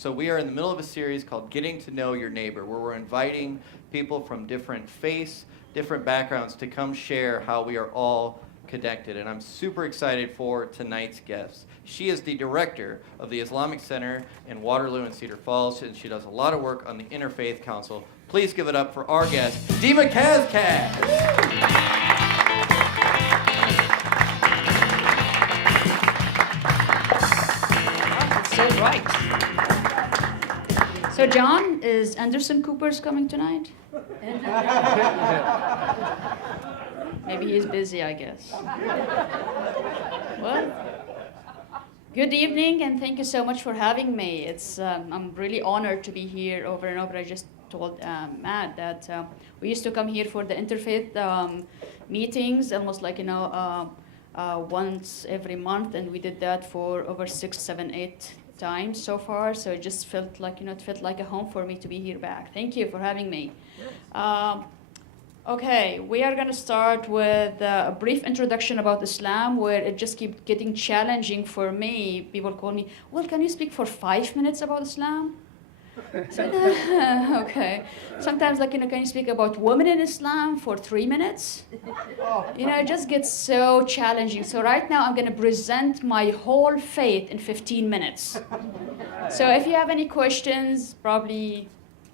So we are in the middle of a series called Getting to Know Your Neighbor, where we're inviting people from different faiths, different backgrounds to come share how we are all connected. And I'm super excited for tonight's guest. She is the director of the Islamic Center in Waterloo and Cedar Falls, and she does a lot of work on the Interfaith Council. Please give it up for our guest, Dema Kazkaz. So right. So John, is Anderson Cooper's coming tonight? Maybe he's busy, I guess. Well, good evening, and thank you so much for having me. I'm really honored to be here over and over. I just told Matt that we used to come here for the interfaith meetings, almost like, once every month, and we did that for over 6, 7, 8 times so far. So it just felt like, it felt like a home for me to be here back. Thank you for having me. Okay, we are going to start with a brief introduction about Islam, where it just keeps getting challenging for me. People call me, well, can you speak for 5 minutes about Islam? So, okay. Sometimes, can you speak about women in Islam for 3 minutes? It just gets so challenging. So right now, I'm going to present my whole faith in 15 minutes. So if you have any questions, probably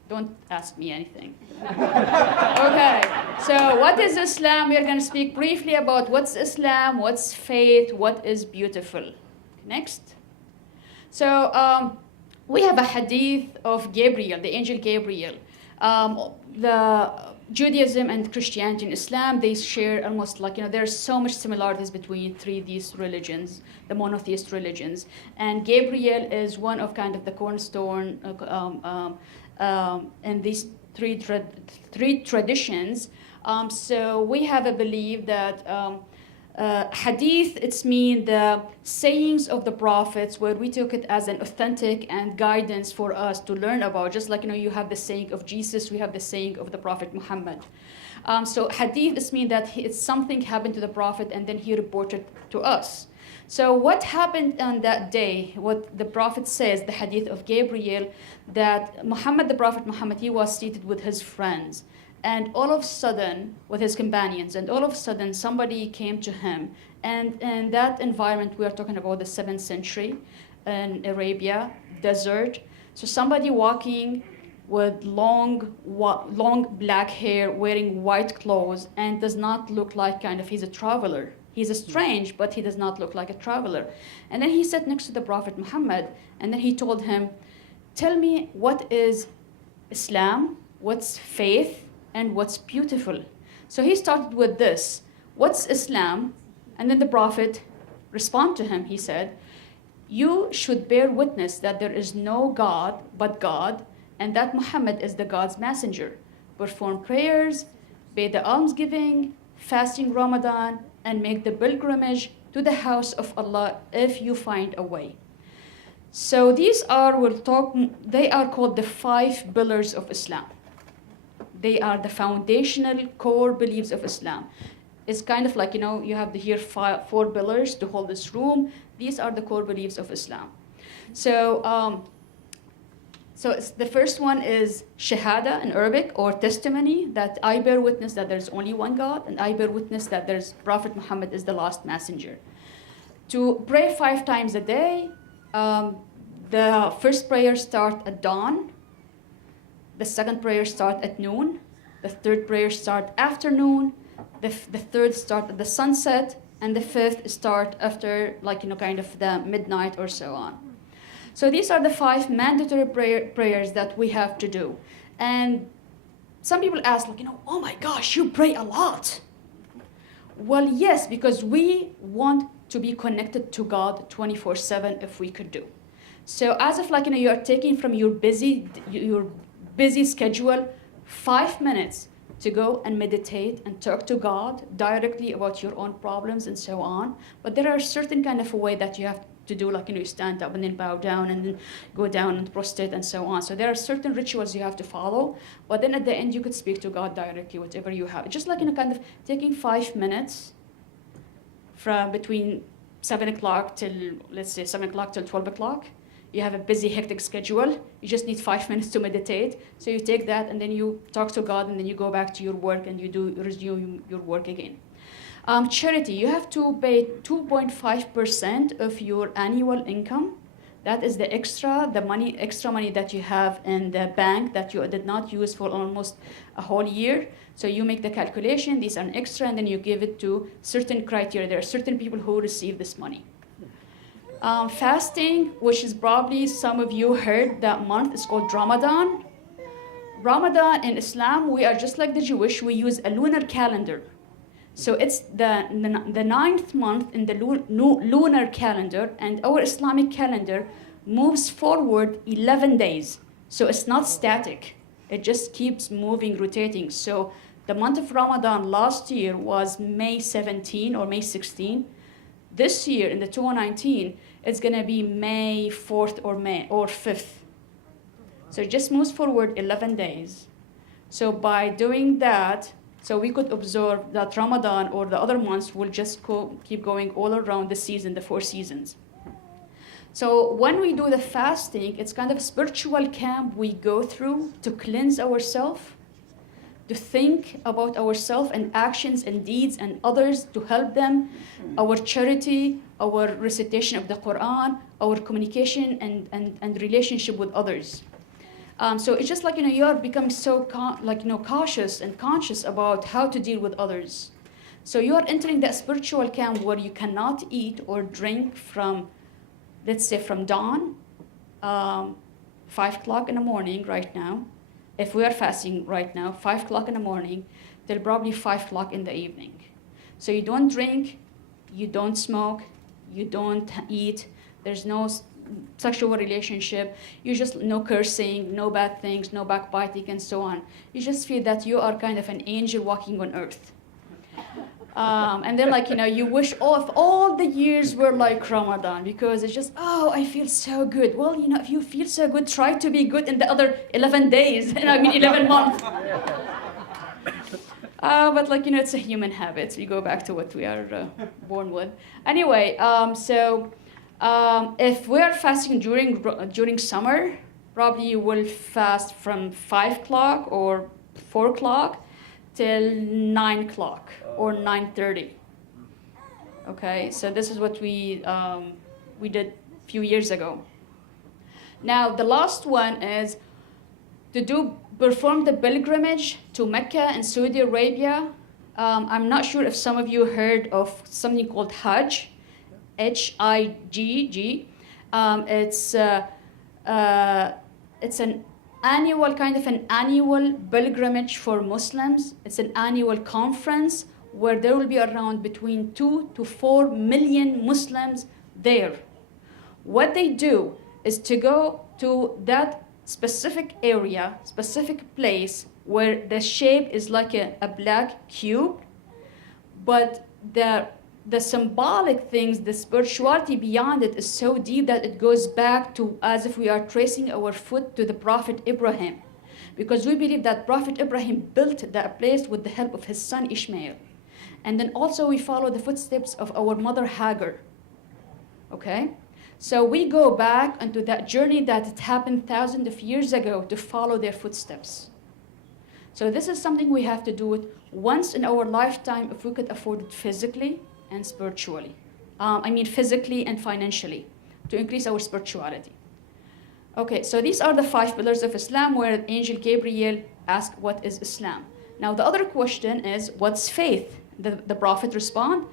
don't ask me anything. Okay. So what is Islam? We are going to speak briefly about what's Islam, what's faith, what is beautiful. Next. So, we have a hadith of Gabriel, the angel Gabriel. The Judaism and Christianity and Islam, they share almost there's so much similarities between these religions, the monotheist religions. And Gabriel is one of kind of the cornerstone in these three traditions. So we have a belief that hadith, it's mean the sayings of the prophets, where we took it as an authentic and guidance for us to learn about. Just like, you have the saying of Jesus, we have the saying of the Prophet Muhammad. So hadith is mean that it's something happened to the Prophet and then he reported to us. So what happened on that day, what the Prophet says, the hadith of Gabriel, that Muhammad, the Prophet Muhammad, he was seated with his friends. And all of a sudden, with his companions, and all of a sudden somebody came to him. And in that environment, we are talking about the 7th century in Arabia, desert. So somebody walking with long black hair, wearing white clothes, and does not look like he's a traveler. He's a strange, but he does not look like a traveler. And then he sat next to the Prophet Muhammad, and then he told him, tell me, what is Islam, what's faith, and what's beautiful? So he started with this, what's Islam? And then the Prophet responded to him. He said, you should bear witness that there is no God but God, and that Muhammad is the God's messenger. Perform prayers, pay the almsgiving, fasting Ramadan, and make the pilgrimage to the house of Allah if you find a way. So these are, they are called the 5 pillars of Islam. They are the foundational core beliefs of Islam. It's kind of like, you have here 4 pillars to hold this room. These are the core beliefs of Islam. So, the first one is shahada in Arabic, or testimony, that I bear witness that there's only one God, and I bear witness that there's Prophet Muhammad is the last messenger. To pray 5 times a day, the first prayer starts at dawn. The second prayer starts at noon. The third prayer starts afternoon. The third starts at the sunset. And the fifth starts after, the midnight or so on. So these are the 5 mandatory prayers that we have to do. And some people ask, oh my gosh, you pray a lot. Well, yes, because we want to be connected to God 24/7 if we could do. So as if you are taking from your busy schedule 5 minutes to go and meditate and talk to God directly about your own problems and so on. But there are certain kind of a way that you have to do, you stand up and then bow down and then go down and prostrate and so on. So there are certain rituals you have to follow, but then at the end you could speak to God directly, whatever you have. It's just kind of taking 5 minutes from between 7 o'clock till, let's say 7 o'clock till 12 o'clock. you have a busy, hectic schedule. You just need 5 minutes to meditate. So you take that and then you talk to God and then you go back to your work and you resume your work again. Charity, you have to pay 2.5% of your annual income. That is the extra money that you have in the bank that you did not use for almost a whole year. So you make the calculation, these are an extra, and then you give it to certain criteria. There are certain people who receive this money. Fasting, which is probably some of you heard that month, is called Ramadan. Ramadan in Islam, we are just like the Jewish, we use a lunar calendar. So it's the 9th month in the lunar calendar, and our Islamic calendar moves forward 11 days. So it's not static. It just keeps moving, rotating. So the month of Ramadan last year was May 17 or May 16. This year, in the 2019, it's going to be May 4th or 5th. So it just moves forward 11 days. So by doing that, so we could observe that Ramadan or the other months will just keep going all around the season, the 4 seasons. So when we do the fasting, it's kind of a spiritual camp we go through to cleanse ourselves, to think about ourselves and actions and deeds and others, to help them, our charity, our recitation of the Quran, our communication and relationship with others. So it's just like, you are becoming so cautious and conscious about how to deal with others. So you are entering that spiritual camp where you cannot eat or drink from, let's say, from dawn, 5 o'clock in the morning right now. If we are fasting right now, 5 o'clock in the morning, till probably 5 o'clock in the evening. So you don't drink, you don't smoke, you don't eat, there's no sexual relationship, you just no cursing, no bad things, no backbiting, and so on. You just feel that you are kind of an angel walking on earth. And then, you wish if all the years were like Ramadan, because it's just, I feel so good. Well, if you feel so good, try to be good in the other 11 days, 11 months. But it's a human habit. We go back to what we are born with. Anyway, if we are fasting during summer, probably you will fast from 5 o'clock or 4 o'clock till 9 o'clock or 9:30. Okay, so this is what we did a few years ago. Now the last one is to perform the pilgrimage to Mecca and Saudi Arabia. I'm not sure if some of you heard of something called Hajj. Higg. It's an annual pilgrimage for Muslims. It's an annual conference where there will be around between 2 to 4 million Muslims there. What they do is to go to that specific area, specific place where the shape is like a black cube, but the symbolic things, the spirituality beyond it is so deep that it goes back to as if we are tracing our foot to the Prophet Ibrahim. Because we believe that Prophet Ibrahim built that place with the help of his son Ishmael. And then also we follow the footsteps of our mother Hagar. Okay? So we go back into that journey that it happened thousands of years ago to follow their footsteps. So this is something we have to do it once in our lifetime if we could afford it physically and spiritually. Physically and financially, to increase our spirituality. Okay, so these are the 5 pillars of Islam where Angel Gabriel asked, what is Islam? Now the other question is, what's faith? The Prophet responded,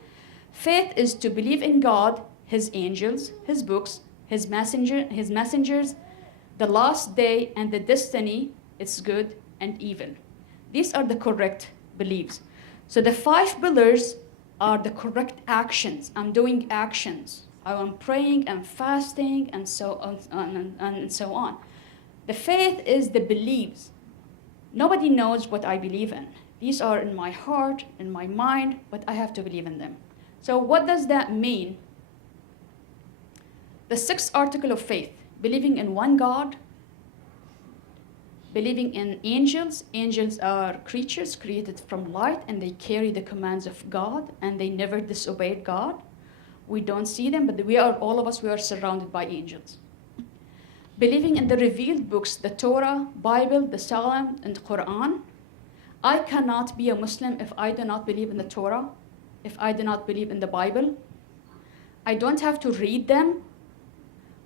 faith is to believe in God, His angels, His books, His messengers, the last day, and the destiny, it's good and evil. These are the correct beliefs. So the 5 pillars are the correct actions. I'm doing actions. I'm praying and fasting and so on and so on. The faith is the beliefs. Nobody knows what I believe in. These are in my heart, in my mind, but I have to believe in them. So what does that mean? The 6th article of faith, believing in one God, believing in angels. Angels are creatures created from light, and they carry the commands of God, and they never disobeyed God. We don't see them, but all of us, we are surrounded by angels. believing in the revealed books, the Torah, Bible, the Psalm, and Quran. I cannot be a Muslim if I do not believe in the Torah, if I do not believe in the Bible. I don't have to read them,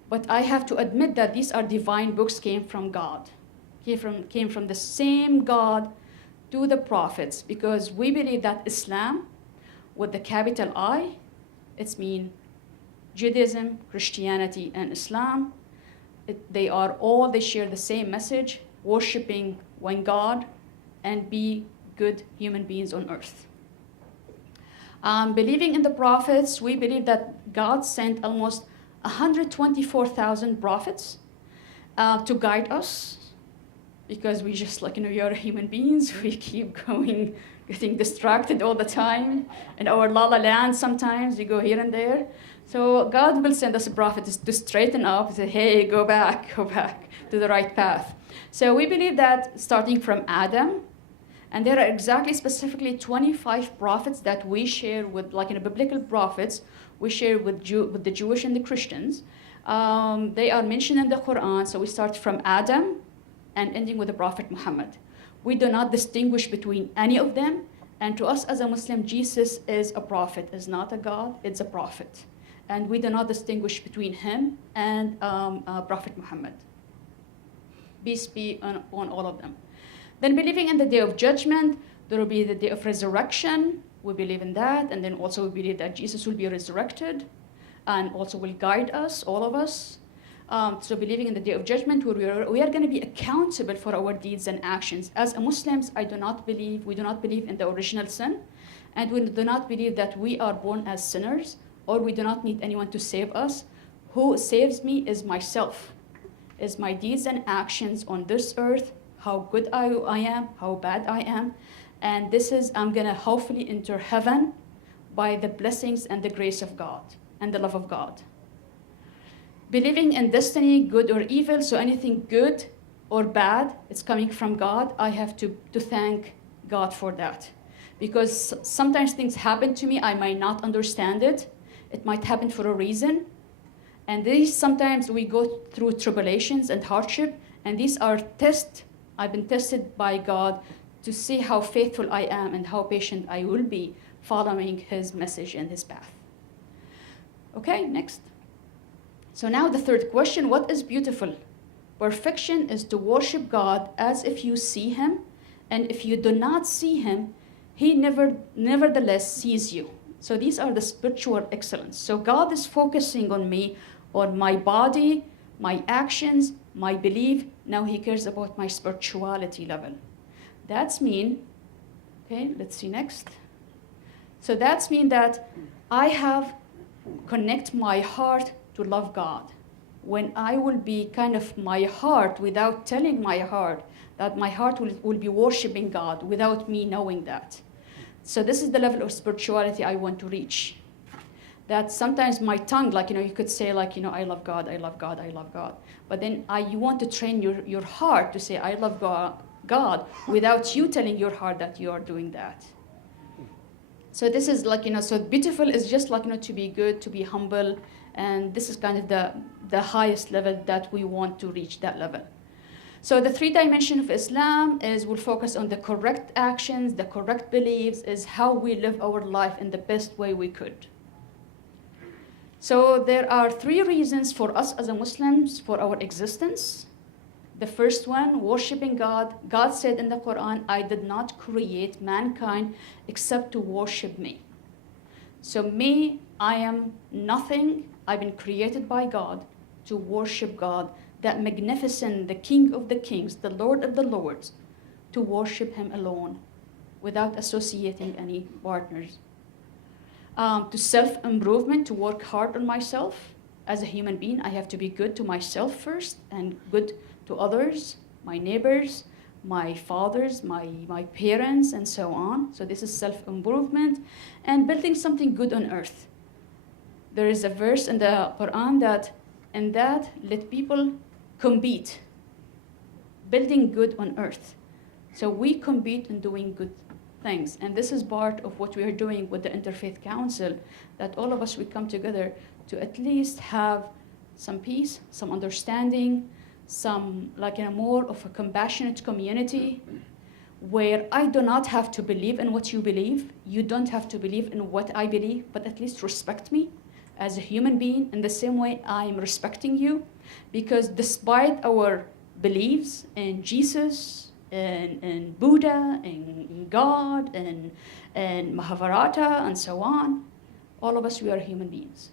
but I have to admit that these are divine books, came from God, came from the same God to the prophets, because we believe that Islam, with the capital I, it's mean Judaism, Christianity, and Islam. They share the same message, worshiping one God and be good human beings on earth. Believing in the prophets, we believe that God sent almost 124,000 prophets to guide us, because we just we are human beings. We keep going, getting distracted all the time. In our la la land, sometimes we go here and there. So God will send us a prophet to straighten up, say, hey, go back to the right path. So we believe that starting from Adam, and there are exactly specifically 25 prophets that we share with, biblical prophets, we share with the Jewish and the Christians. They are mentioned in the Quran, so we start from Adam and ending with the Prophet Muhammad. We do not distinguish between any of them, and to us as a Muslim, Jesus is a prophet, is not a God, it's a prophet. And we do not distinguish between him and Prophet Muhammad. Peace be on all of them. Then believing in the day of judgment, there will be the day of resurrection. We believe in that. And then also we believe that Jesus will be resurrected and also will guide us, all of us. So believing in the day of judgment, where we are going to be accountable for our deeds and actions. As Muslims, we do not believe in the original sin. And we do not believe that we are born as sinners, or we do not need anyone to save us. Who saves me is myself, is my deeds and actions on this earth, how good I am, how bad I am. And I'm gonna hopefully enter heaven by the blessings and the grace of God and the love of God. Believing in destiny, good or evil, so anything good or bad, it's coming from God. I have to thank God for that. Because sometimes things happen to me, I might not understand it. It might happen for a reason. And sometimes we go through tribulations and hardship, and these are tests. I've been tested by God to see how faithful I am and how patient I will be following his message and his path. Okay, next. So now the third question, what is beautiful? Perfection is to worship God as if you see him, and if you do not see him, he nevertheless sees you. So these are the spiritual excellence. So God is focusing on me, on my body, my actions, my belief. Now he cares about my spirituality level. That's mean, okay, let's see next. So that's mean that I have connect my heart to love God. When I will be my heart, without telling my heart, that my heart will be worshiping God without me knowing that. So this is the level of spirituality I want to reach. That sometimes my tongue, you could say I love God, I love God, I love God. But then you want to train your heart to say, I love God, without you telling your heart that you are doing that. So this is so beautiful is just to be good, to be humble. And this is kind of the highest level that we want to reach, that level. So the 3 dimensions of Islam we'll focus on the correct actions, the correct beliefs, is how we live our life in the best way we could. So there are 3 reasons for us as a Muslims for our existence. The first one, worshiping God. God said in the Quran, I did not create mankind except to worship me. So me, I am nothing. I've been created by God to worship God, that magnificent, the King of the Kings, the Lord of the Lords, to worship him alone without associating any partners. To self-improvement, to work hard on myself. As a human being, I have to be good to myself first and good to others, my neighbors, my fathers, my parents, and so on. So this is self-improvement and building something good on earth. There is a verse in the Quran that let people compete, building good on earth. So we compete in doing good things. And this is part of what we are doing with the Interfaith Council, that all of us, we come together to at least have some peace, some understanding, some like in a more of a compassionate community where I do not have to believe in what you believe. You don't have to believe in what I believe, but at least respect me as a human being in the same way I am respecting you. Because despite our beliefs in Jesus, in Buddha, in God, in Mahabharata, and so on, all of us, we are human beings.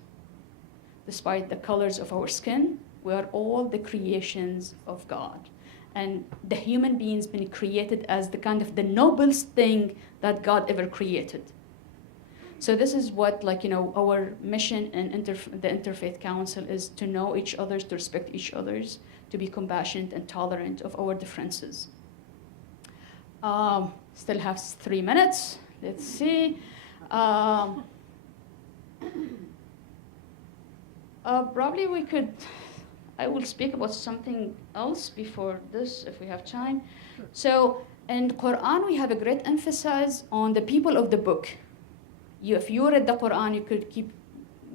Despite the colors of our skin, we are all the creations of God. And the human beings been created as the kind of the noblest thing that God ever created. So this is what, like, our mission in the Interfaith Council is to know each other, to respect each other's, to be compassionate and tolerant of our differences. Still have 3 minutes. Let's see. Probably I will speak about something else before this, if we have time. So in Quran, we have a great emphasis on the people of the book. If you read the Quran, you could keep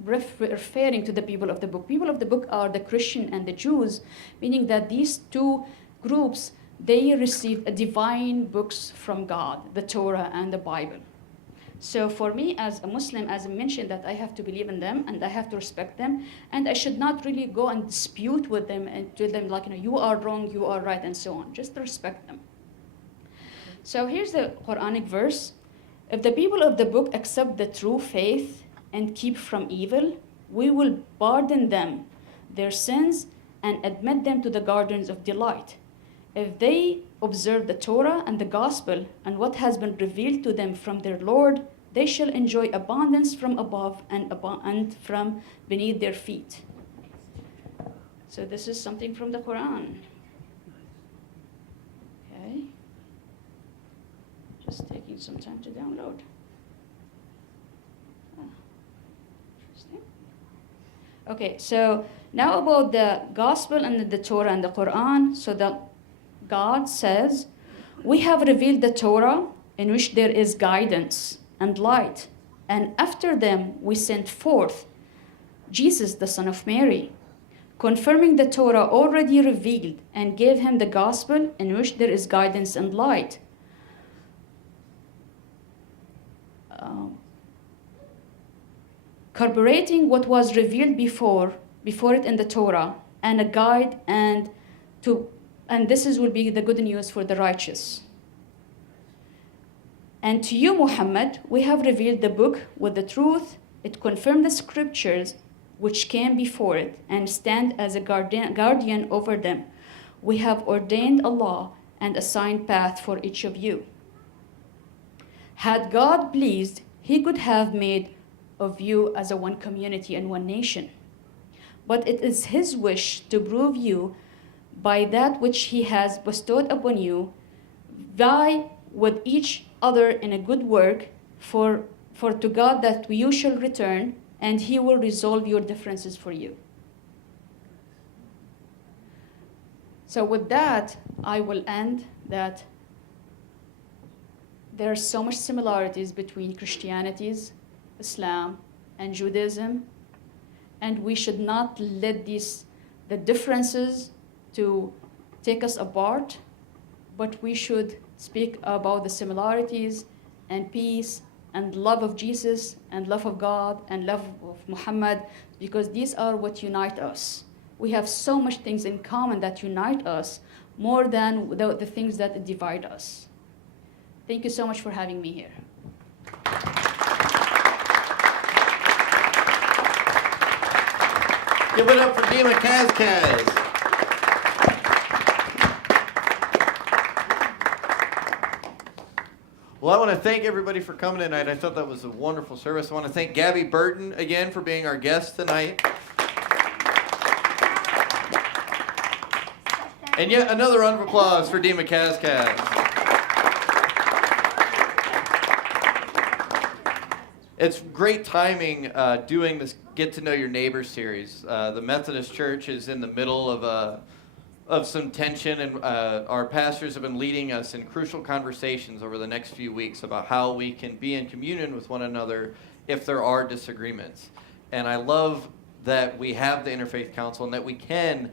referring to the people of the book. People of the book are the Christian and the Jews, meaning that these two groups, they received divine books from God, the Torah and the Bible. So for me as a Muslim, as I mentioned, that I have to believe in them and I have to respect them, and I should not really go and dispute with them and tell them like, you are wrong, you are right, and so on. Just respect them. So here's the Quranic verse. If the people of the book accept the true faith and keep from evil, we will pardon them their sins and admit them to the gardens of delight. If they observe the Torah and the gospel and what has been revealed to them from their Lord, they shall enjoy abundance from above and from beneath their feet. So this is something from the Quran. Okay. Just taking some time to download. Interesting. Okay, so now about the gospel and the Torah and the Quran. So God says, we have revealed the Torah in which there is guidance and light. And after them, we sent forth Jesus, the son of Mary, confirming the Torah already revealed, and gave him the gospel in which there is guidance and light. Corroborating what was revealed before it in the Torah, and a guide and this will be the good news for the righteous. And to you, Muhammad, we have revealed the book with the truth. It confirmed the scriptures which came before it and stand as a guardian over them. We have ordained a law and assigned path for each of you. Had God pleased, he could have made of you as a one community and one nation. But it is his wish to prove you by that which he has bestowed upon you, vie with each other in a good work, for to God that you shall return, and he will resolve your differences for you. So with that, I will end that there are so much similarities between Christianity, Islam, and Judaism, and we should not let the differences to take us apart, but we should speak about the similarities and peace and love of Jesus and love of God and love of Muhammad, because these are what unite us. We have so much things in common that unite us more than the things that divide us. Thank you so much for having me here. Give it up for Dema Kazkaz. Well, I want to thank everybody for coming tonight. I thought that was a wonderful service. I want to thank Gabby Burton again for being our guest tonight. And yet another round of applause for Dema Kazkaz. It's great timing doing this Get to Know Your Neighbor series. The Methodist Church is in the middle of some tension, and our pastors have been leading us in crucial conversations over the next few weeks about how we can be in communion with one another if there are disagreements. And I love that we have the Interfaith Council and that we can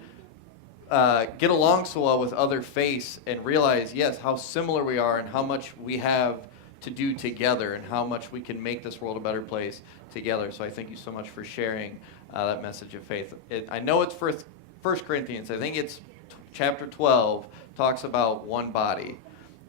get along so well with other faiths and realize, yes, how similar we are and how much we have to do together and how much we can make this world a better place together. So I thank you so much for sharing that message of faith. I know it's First Corinthians. I think it's chapter 12 talks about one body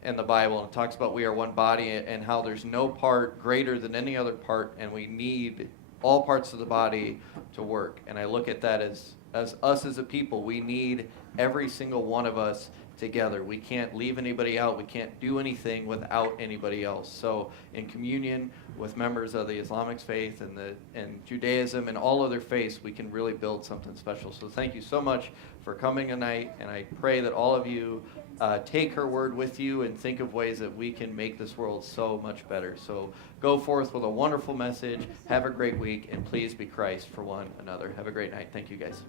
in the Bible, and it talks about we are one body and how there's no part greater than any other part, and we need all parts of the body to work. And I look at that as us as a people. We need every single one of us together. We can't leave anybody out. We can't do anything without anybody else. So in communion with members of the Islamic faith and Judaism and all other faiths, we can really build something special. So thank you so much for coming tonight, and I pray that all of you take her word with you and think of ways that we can make this world so much better. So go forth with a wonderful message. Have a great week, and please be Christ for one another. Have a great night. Thank you, guys.